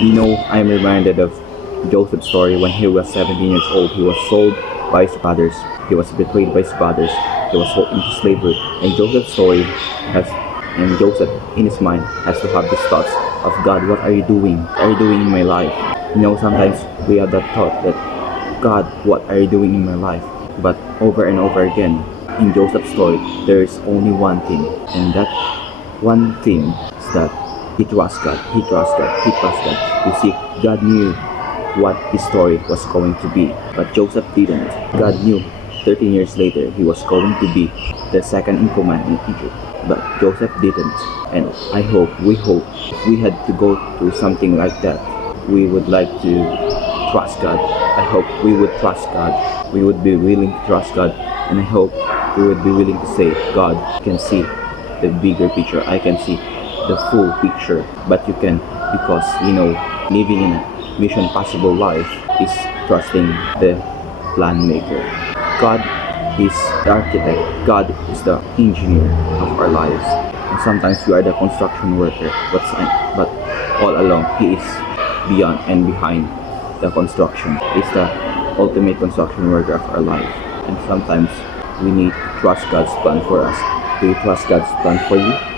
I'm reminded of Joseph's story when he was 17 years old. He was sold by his brothers. He was betrayed by his brothers. He was sold into slavery. And Joseph's story has, and Joseph in his mind has to have these thoughts of God, what are you doing? What are you doing in my life? Sometimes we have that thought that God, what are you doing in my life? But over and over again, in Joseph's story, there is only one thing, and that one thing is that he trusts God, he trusts God, he trusts God. You see, God knew what his story was going to be, but Joseph didn't. God knew 13 years later he was going to be the second in command in Egypt, but Joseph didn't. And we hope, if we had to go through something like that, we would like to trust God. I hope we would trust God. We would be willing to trust God, and I hope we would be willing to say, God, I can see the bigger picture. I can see the full picture. But you can, because living in a mission possible life is trusting the plan maker. God is the architect. God is the engineer of our lives. And sometimes we are the construction worker, but all along He is beyond and behind the construction. He is the ultimate construction worker of our life. And sometimes we need to trust God's plan for us. Do you trust God's plan for you?